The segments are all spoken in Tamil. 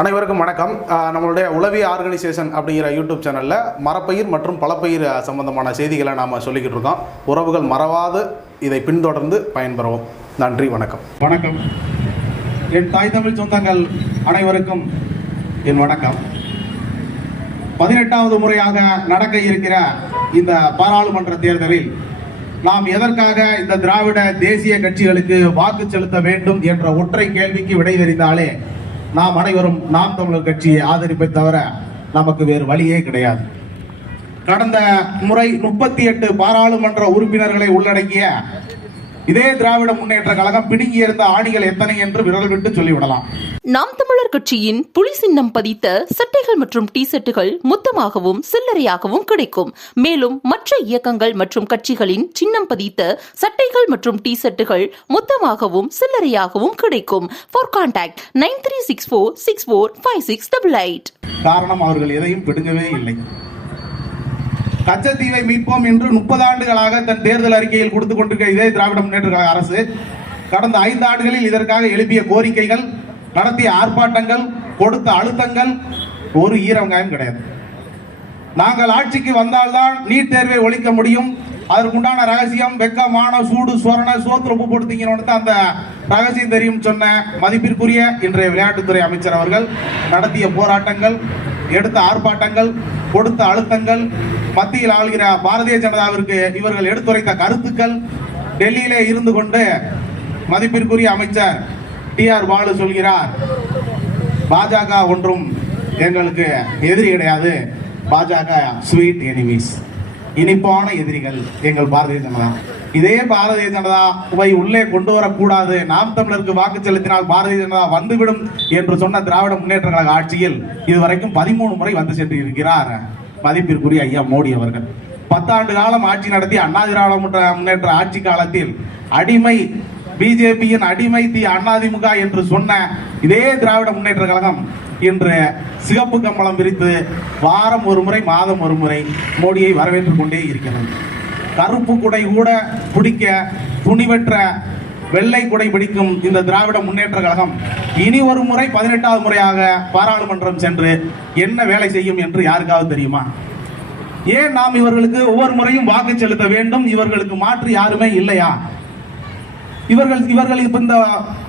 அனைவருக்கும் வணக்கம். நம்மளுடைய உளவி ஆர்கனைசேஷன் அப்படிங்கிற யூடியூப் சேனலில் மரப்பயிர் மற்றும் பலப்பயிர் சம்பந்தமான செய்திகளை நாம் சொல்லிக்கிட்டு இருக்கோம். உறவுகள் மறவாது. இதை பின்தொடர்ந்து பயன்பெறவும். நன்றி வணக்கம். வணக்கம். என் தாய் தமிழ் சொந்தங்கள் அனைவருக்கும் என் வணக்கம். பதினெட்டாவது முறையாக நடக்க இருக்கிற இந்த பாராளுமன்ற தேர்தலில் நாம் எதற்காக இந்த திராவிட தேசிய கட்சிகளுக்கு வாக்கு செலுத்த வேண்டும் என்ற ஒற்றை கேள்விக்கு விடை தெரிந்தாலே நாம் அனைவரும் நாம் தமிழர் கட்சியை ஆதரிப்பை தவிர நமக்கு வேறு வழியே கிடையாது. கடந்த முறை முப்பத்தி எட்டு பாராளுமன்ற உறுப்பினர்களை உள்ளடக்கிய இதே திராவிட முன்னேற்ற கழகம் பிடுங்கி இருந்த ஆணிகள் எத்தனை என்று விரல் விட்டு சொல்லிவிடலாம். நாம் தமிழர் கட்சியின் புலி சின்னம் பதித்த சட்டைகள் மற்றும் டி ஷர்ட்டுகள் மொத்தமாகவும் சில்லறையாகவும் கிடைக்கும். மேலும் மற்ற இயக்கங்கள் மற்றும் கட்சிகளின் சின்னம் பதித்த சட்டைகள் மற்றும் டி ஷர்ட்டுகள் மொத்தமாகவும் சில்லறையாகவும் கிடைக்கும். For contact nine three six four six four five six double eight காரணம் அவர்கள் எதையும் பிடுங்கவே இல்லை. கச்சத்தீவை மீட்போம் என்று முப்பது ஆண்டுகளாக தன் தேர்தல் அறிக்கையில் கொடுத்து கொண்டிருக்க இதே திராவிட முன்னேற்ற கழக அரசு கடந்த ஐந்து ஆண்டுகளில் இதற்காக எழுப்பிய கோரிக்கைகள் நடத்திய ஆர்ப்பாட்டங்கள் கொடுத்த அழுத்தங்கள் ஒரு ஈரங்காயம் கிடையாது. நாங்கள் ஆட்சிக்கு வந்தால்தான் நீட் தேர்வை ஒழிக்க முடியும். அதற்குண்டான ரகசியம் வெக்கமான சூடு சொரண சோத்து உப்பு போட்டு அந்த ரகசியம் தெரியும் சொன்ன மதிப்பிற்குரிய இன்றைய விளையாட்டுத்துறை அமைச்சர் அவர்கள். நடத்திய போராட்டங்கள் எடுத்த ஆர்ப்பாட்டங்கள் கொடுத்த அழுத்தங்கள் மத்தியில் ஆளுகிற பாரதிய ஜனதாவிற்கு இவர்கள் எடுத்துரைத்த கருத்துக்கள் டெல்லியிலே இருந்து கொண்டு மதிப்பிற்குரிய அமைச்சர் டி ஆர் பாலு சொல்கிறார். பாஜக ஒன்றும் எங்களுக்கு எதிரி கிடையாது. பாஜக ஸ்வீட் எனிமீஸ் இனிப்பான எதிரிகள் எங்கள் பாரதிய ஜனதா. இதே பாரதிய ஜனதாவை உள்ளே கொண்டு வரக்கூடாது. நாம் தமிழருக்கு வாக்கு செலுத்தினால் பாரதிய ஜனதா வந்துவிடும் என்று சொன்ன திராவிட முன்னேற்ற கழக ஆட்சியில் இதுவரைக்கும் பதிமூணு முறை வந்து சென்று இருக்கிறார் மதிப்பிற்குரிய ஐயா மோடி அவர்கள். பத்தாண்டு காலம் ஆட்சி நடத்தி அண்ணா திராவிட முன்னேற்ற ஆட்சி காலத்தில் அடிமை பிஜேபியின் அடிமை தி அதிமுக என்று சொன்ன இதே திராவிட முன்னேற்ற கழகம் இன்று சிகப்பு கம்பளம் விரித்து வாரம் ஒரு முறை மாதம் ஒரு முறை மோடியை வரவேற்றுக் கொண்டே இருக்கிறது. கருப்பு குடை கூட பிடிக்க துணிவற்ற வெள்ளை குடை பிடிக்கும் இந்த திராவிட முன்னேற்ற கழகம் இனி ஒரு முறை பதினெட்டாவது முறையாக பாராளுமன்றம் சென்று என்ன வேலை செய்யும் என்று யாருக்காவது தெரியுமா? ஏன் நாம் இவர்களுக்கு ஒவ்வொரு முறையும் வாக்கு செலுத்த வேண்டும்? இவர்களுக்கு மாற்று யாருமே இல்லையா? இவர்கள் இவர்கள் இப்ப இந்த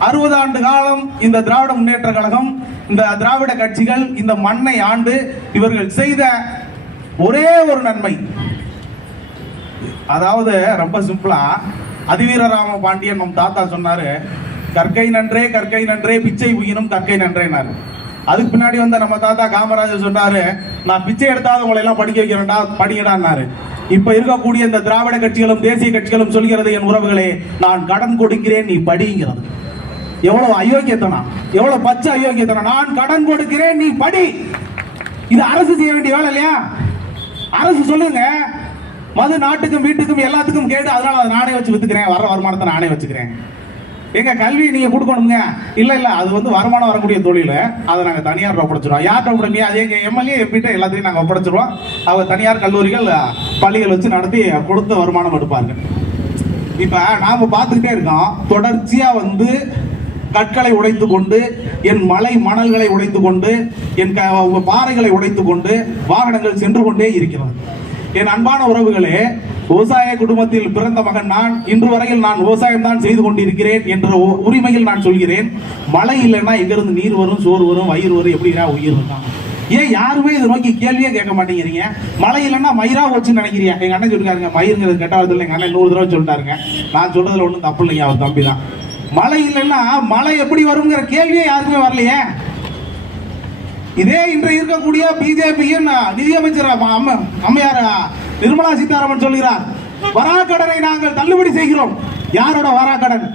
அறுபது ஆண்டு காலம் இந்த திராவிட முன்னேற்ற கழகம் இந்த திராவிட கட்சிகள் இந்த மண்ணை ஆண்டு இவர்கள் செய்த ஒரே ஒரு நன்மை. அதாவது ரொம்ப சிம்பிளா அதிவீரராம பாண்டியன் நம் தாத்தா சொன்னாரு கற்கை நன்றே கற்கை நன்றே பிச்சை புகினும் கற்கை நன்றேனாரு. அதுக்கு பின்னாடி வந்த நம்ம தாத்தா காமராஜர் சொன்னாரு நான் பிச்சை எடுத்தாத உங்களை எல்லாம் படிக்க வைக்கிறேன்டா படிக்கடான்னாரு இப்ப இருக்கக்கூடிய இந்த திராவிட கட்சிகளும் தேசிய கட்சிகளும் சொல்கிறது என் உறவுகளே நான் கடன் கொடுக்கிறேன் நீ படிங்கிறது. எவ்வளவு அயோக்கியத்தனா எவ்வளவு பச்சை அயோக்கியத்தனம் நான் கடன் கொடுக்கிறேன் நீ படி. இது அரசு செய்ய வேண்டிய வேலை இல்லையா? அரசு சொல்லுங்க மது நாட்டுக்கும் வீட்டுக்கும் எல்லாத்துக்கும் கேட்டு அதனால அதை நானே வச்சு வித்துக்கிறேன். வர வருமானத்தை நானே வச்சுக்கிறேன். எங்க கல்வி நீங்க கொடுக்கணுங்க இல்ல இல்ல அது வந்து வருமானம் வரக்கூடிய தொழில். அதை நாங்க தனியார் ஒப்படைச்சிருவோம் யார்கிட்ட ஒப்படைங்க அது எங்க எம்எல்ஏ எம்பிட்ட எல்லாத்தையும் நாங்க ஒப்படைச்சிருவோம் அவங்க தனியார் கல்லூரிகள் பள்ளிகள் வச்சு நடத்தி கொடுத்த வருமானம் எடுப்பாங்க. இப்ப நாம பார்த்துக்கிட்டே இருக்கோம். தொடர்ச்சியா வந்து கற்களை உடைத்து கொண்டு என் மலை மணல்களை உடைத்து கொண்டு என் க- பாறைகளை உடைத்து கொண்டு வாகனங்கள் சென்று கொண்டே இருக்கிறது என் அன்பான உறவுகளே விவசாய குடும்பத்தில் பிறந்த மகன் நான் இன்று வரையில் நான் விவசாயம் தான் செய்து கொண்டிருக்கிறேன் என்ற உரிமையில் நான் சொல்கிறேன். மழை இல்லைன்னா எங்கிருந்து நீர் வரும் சோறு வரும் வயிறு வரும் எப்படின்னா உயிர் இருக்கான் ஏன் யாருமே இதை நோக்கி கேள்வியே கேட்க மாட்டேங்கிறீங்க? மழை இல்லைன்னா மயிரா வச்சுன்னு நினைக்கிறீங்க. எங்க அண்ணன் சொல்லிருக்காருங்க மயிருங்கிறது கெட்டாவது எங்க அண்ணன் நூறு தடவை சொல்லிட்டாருங்க. நான் சொல்றதுல ஒன்றும் தப்பு இல்லைங்க அவர் தம்பி தான் மழை இல்லைன்னா மழை எப்படி வருங்கிற கேள்வியே யாருக்குமே வரலையே. இதே இன்று இருக்கக்கூடிய பிஜேபியின் நிதியமைச்சர் அம்மையார் நிர்மலா சீதாராமன் சொல்கிறார் வராக்கடனை நாங்கள் தள்ளுபடி செய்கிறோம். யாரோட வராக்கடன்?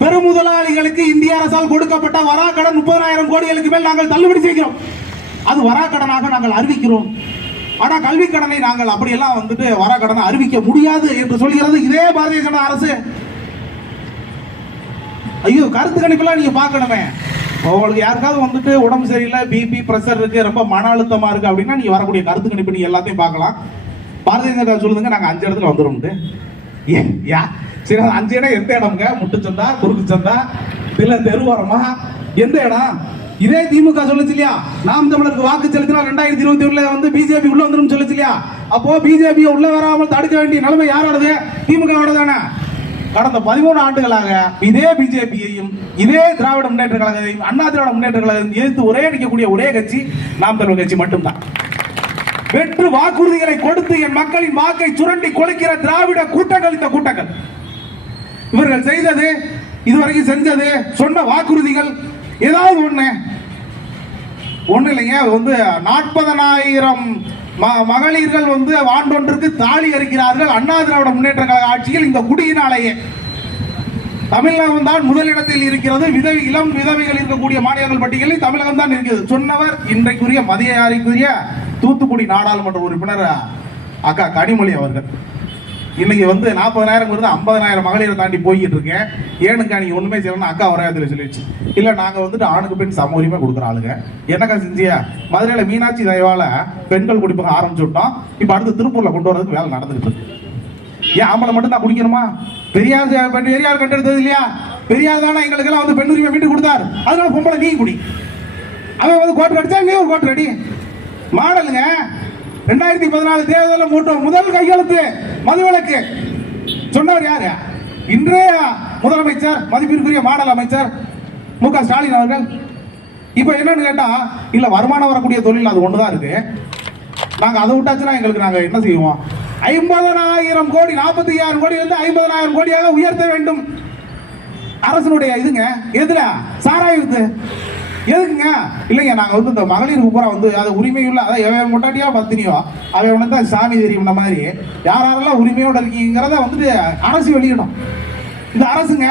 பெருமுதலாளிகளுக்கு இந்திய அரசால் கொடுக்கப்பட்ட வராக்கடன் முப்பதாயிரம் கோடிகளுக்கு மேல் நாங்கள் தள்ளுபடி செய்கிறோம். அது வராக்கடனாக நாங்கள் அறிவிக்கிறோம். ஆனா கல்வி கடனை நாங்கள் அப்படியெல்லாம் வந்துட்டு வராக்கடனை கடனை அறிவிக்க முடியாது என்று சொல்கிறது இதே பாரதிய ஜனதா அரசு. ஐயோ கருத்து கணிப்பெல்லாம் நீங்க பார்க்கணுமே. உங்களுக்கு யாருக்காவது வந்துட்டு உடம்பு சரியில்லை பிபி ப்ரெஷர் இருக்கு ரொம்ப மன அழுத்தமா இருக்கு அப்படின்னா நீங்க வரக்கூடிய கருத்து கணிப்பு நீங்க எல்லாத்தையும் பார்க்கலாம். பாரதிய ஜனதா சொல்லுங்க நாங்க அஞ்சு இடத்துல வந்துடும்ட்டு யா சரி அஞ்சு இடம் எந்த இடம்ங்க? முட்டு சந்தா குறுக்கு சந்தா இல்ல தெருவோரமா எந்த இடம்? இதே திமுக சொல்லுச்சு இல்லையா? நாம் தமிழருக்கு வாக்கு செலுத்தினா ரெண்டாயிரத்தி இருபத்தி ஒண்ணுல வந்து பிஜேபி உள்ள வந்துடும் சொல்லுச்சு இல்லையா? அப்போ பிஜேபி உள்ள வராமல் தடுக்க வேண்டிய நிலைமை யாரோடது? திமுக தானே. கடந்த பதிமூணு ஆண்டுகளாக இதே பிஜேபியையும் இதே திராவிட முன்னேற்ற கழகத்தையும் அண்ணா திராவிட முன்னேற்ற கழகத்தையும் எதிர்த்து ஒரே நிற்கக்கூடிய ஒரே கட்சி நாம் தமிழ் கட்சி மட்டும்தான். வெற்று வாக்குறுதிகளை கொடுத்து என் மக்களின் வாக்கை சுரண்டி கொலைக்கிற திராவிட கூட்டங்கள் இந்த கூட்டங்கள். இவர்கள் செய்தது இதுவரைக்கும் செஞ்சது சொன்ன வாக்குறுதிகள் ஏதாவது ஒண்ணு? ஒண்ணு இல்லைங்க வந்து நாற்பதனாயிரம் மகளிர்கள் வந்து ஆண்டொன்றுக்கு தாலி அறுக்கிறார்கள். அண்ணா திராவிட முன்னேற்ற கழக ஆட்சியில் இந்த குடியினாலேயே. தமிழகம் தான் முதலிடத்தில் இருக்கிறது. விதவி இளம் விதவைகள் இருக்கக்கூடிய மாநிலங்கள் பட்டியலில் தமிழகம் தான் இருக்கிறது சொன்னவர் இன்றைக்குரிய மதியாரிக்குரிய தூத்துக்குடி நாடாளுமன்ற உறுப்பினர் அக்கா கனிமொழி அவர்கள். இன்னைக்கு வந்து நாற்பதாயிரம் இருந்து ஐம்பதனாயிரம் மகளிரை தாண்டி போய்கிட்டு இருக்கேன். ஏனுக்கா நீங்க ஒண்ணுமே செய்யணும் அக்கா வரையாதுல சொல்லிடுச்சு. இல்ல நாங்க வந்துட்டு ஆணுக்கு பெண் சம உரிமை கொடுக்குற ஆளுங்க. என்னக்கா செஞ்சியா மதுரையில மீனாட்சி தயவால பெண்கள் குடிப்பக ஆரம்பிச்சு விட்டோம். இப்ப அடுத்து திருப்பூர்ல கொண்டு வரதுக்கு வேலை நடந்துகிட்டு இருக்கு. ஏன் ஆம்பளை மட்டும் தான் குடிக்கணுமா? பெரியார் பெண் பெரியார் கண்டெடுத்தது இல்லையா? பெரியார் தானே எங்களுக்கு எல்லாம் வந்து பெண் உரிமை மீட்டு கொடுத்தார். அதனால பொம்பளை நீ குடி. அவன் வந்து கோட்டு அடிச்சா நீ ஒரு கோட்டு அடி. மாடலுங்க ரெண்டாயிரத்தி பதினாலு தேர்தலில் மூட்டம் முதல் கையெழுத்து மதுவிலக்கு. சொன்னவர் யாரு? இன்றைய முதலமைச்சர் மதிப்பிற்குரிய மாடல் அமைச்சர் மு க ஸ்டாலின் அவர்கள். இப்போ என்னன்னு கேட்டா இல்ல வருமானம் வரக்கூடிய தொழில் அது ஒண்ணுதான் இருக்கு. நாங்க அதை விட்டாச்சுன்னா எங்களுக்கு நாங்க என்ன செய்வோம்? ஐம்பதனாயிரம் கோடி நாற்பத்தி ஐயாயிரம் கோடி வந்து ஐம்பதனாயிரம் கோடியாக உயர்த்த வேண்டும். அரசனுடைய இதுங்க எதுல? சாராயத்து எதுக்குங்க? இல்லைங்க நாங்கள் வந்து இந்த மகளிருக்கு பூரா வந்து அது உரிமையுள்ள அதான் எவன் முட்டாட்டியோ பத்தினியோ? அவன் உனக்கு தான் சாமி தெரியும் மாதிரி. யார் யாரெல்லாம் உரிமையோட இருக்கீங்கிறத வந்துட்டு அரசு வெளியிடும் இந்த அரசுங்க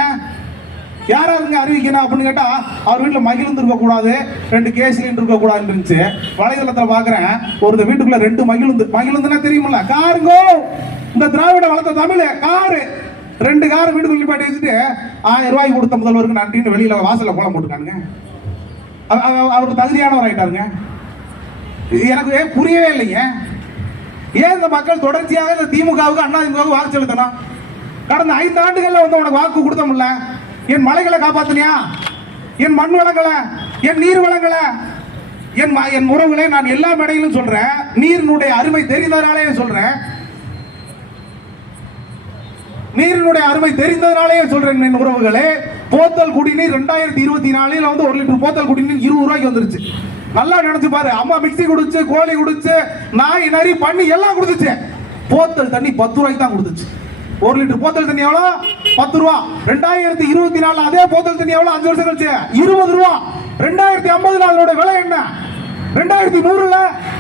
யார் யாருங்க அறிவிக்கணும் அப்படின்னு கேட்டா அவர் வீட்டில் மகிழ்ந்து இருக்கக்கூடாது ரெண்டு கேஸ்லின் இருக்கக்கூடாதுன்னு இருந்துச்சு. வலைதளத்தில் பார்க்குறேன் ஒரு வீட்டுக்குள்ள ரெண்டு மகிழ்ந்து. மகிழ்ந்துன்னா தெரியுமில்ல? காருங்கோ! இந்த திராவிட வளர்த்த தமிழ் காரு! ரெண்டு கார் வீட்டுக்குள்ள பாட்டி வச்சுட்டு ஆயிரம் ரூபாய் கொடுத்த முதல்வருக்கு நன்றின்னு வெளியில வாசல்ல கோலம் போட்டுக்கானுங்க அவருக்கு தகுதியானவர் ஆயிட்டாருங்க. எனக்கு புரியவே இல்லைங்க. ஏன் இந்த மக்கள் தொடர்ச்சியாக இந்த திமுகவுக்கு அண்ணா திமுகவுக்கு வாக்கு செலுத்தணும்? கடந்த ஐந்து ஆண்டுகள்ல வந்து உனக்கு வாக்கு கொடுத்தோம்ல என் மலைகளை காப்பாத்தினியா? என் மண் வளங்களை? என் நீர் வளங்களை? என் ம- என் உறவுகளை நான் எல்லா மேடையிலும் சொல்றேன். நீரினுடைய அருமை தெரிந்ததனாலே சொல்றேன். நீரினுடைய அருமை தெரிந்ததனாலே சொல்றேன் என் உறவுகளே. போத்தல் குடிநீர் ரெண்டாயிரத்தி இருபத்தி நாலில் வந்து ஒரு லிட்டர் போத்தல் குடிநீர் இருபது ரூபாய்க்கு வந்துருச்சு. நல்லா நினைச்சு பாரு. அம்மா மிக்ஸி குடிச்சு கோழி குடிச்சு நாய் நரி பண்ணி எல்லாம் கொடுத்துச்சு போத்தல் தண்ணி பத்து ரூபாய்க்கு தான் கொடுத்துச்சு. ஒரு லிட்டர் போத்தல் தண்ணி எவ்வளோ? பத்து ரூபா. ரெண்டாயிரத்தி இருபத்தி நாலு அதே போத்தல் தண்ணி எவ்வளோ? அஞ்சு வருஷம் கழிச்சு. இருபது ரூபா. ரெண்டாயிரத்தி ஐம்பதுல அதனோட விலை என்ன? ரெண்டாயிரத்தி நூறுல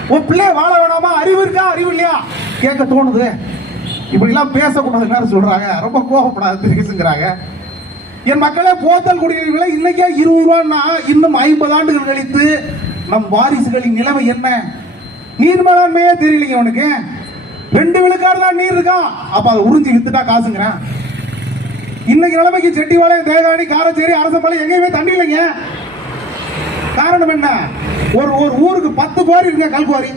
உன் பிள்ளை வாழ வேணாமா? அறிவு இருக்கா? அறிவு இல்லையா? கேட்க தோணுது. இப்படிலாம் பேசக்கூடாது எல்லாரும் சொல்றாங்க. ரொம்ப கோபப்படாது பேசுங்கிறாங்க. என் மக்களே போத்தல் குடிநீர் இன்னைக்கே இருபது ரூபான்னா இன்னும் ஐம்பது ஆண்டுகள் கழித்து நம் வாரிசுகளின் நிலைமை என்ன? நீர் மேலாண்மையே தெரியலைங்க உனக்கு ரெண்டு விழுக்காடு தான் நீர் இருக்கா? அப்ப அதை உறிஞ்சி வித்துட்டா காசுங்கிறேன் இன்னைக்கு நிலைமைக்கு செட்டிவாளையம் தேகாணி காரச்சேரி அரசப்பாளையம் எங்கேயுமே தண்ணி இல்லைங்க. காரணம் என்ன? ஒரு ஒரு ஊருக்கு பத்து குவாரி இருக்கு கல்குவாரி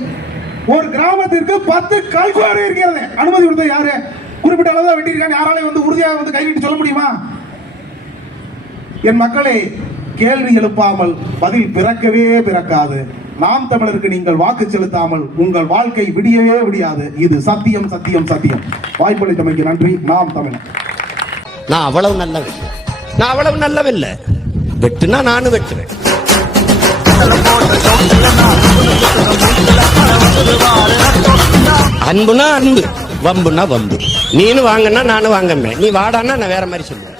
ஒரு கிராமத்திற்கு பத்து கல்குவாரி இருக்கிறது. அனுமதி கொடுத்தது யாரு? குறிப்பிட்ட அளவு தான் வெட்டியிருக்காங்க. யாராலையும் வந்து உறுதியாக வந்து கைவிட்டு சொல்ல முடியுமா? என் மக்களை கேள்வி எழுப்பாமல் பதில் பிறக்கவே பிறக்காது. நாம் தமிழருக்கு நீங்கள் வாக்கு செலுத்தாமல் உங்கள் வாழ்க்கை விடியவே விடியாது. இது சத்தியம் சத்தியம் சத்தியம். வாய்ப்பளித்தமைக்கு நன்றி. நாம் தமிழர். நான் அவ்வளவு நல்லவன். நான் அவ்வளவு நல்லவில்லை வெட்டுனா நானும் வெட்டுவேன். அன்புனா அன்பு வம்புனா வம்பு. நீனு வாங்கன்னா நானும் வாங்கமே நீ வாடான்னா நான் வேற மாதிரி சொல்லுவேன்.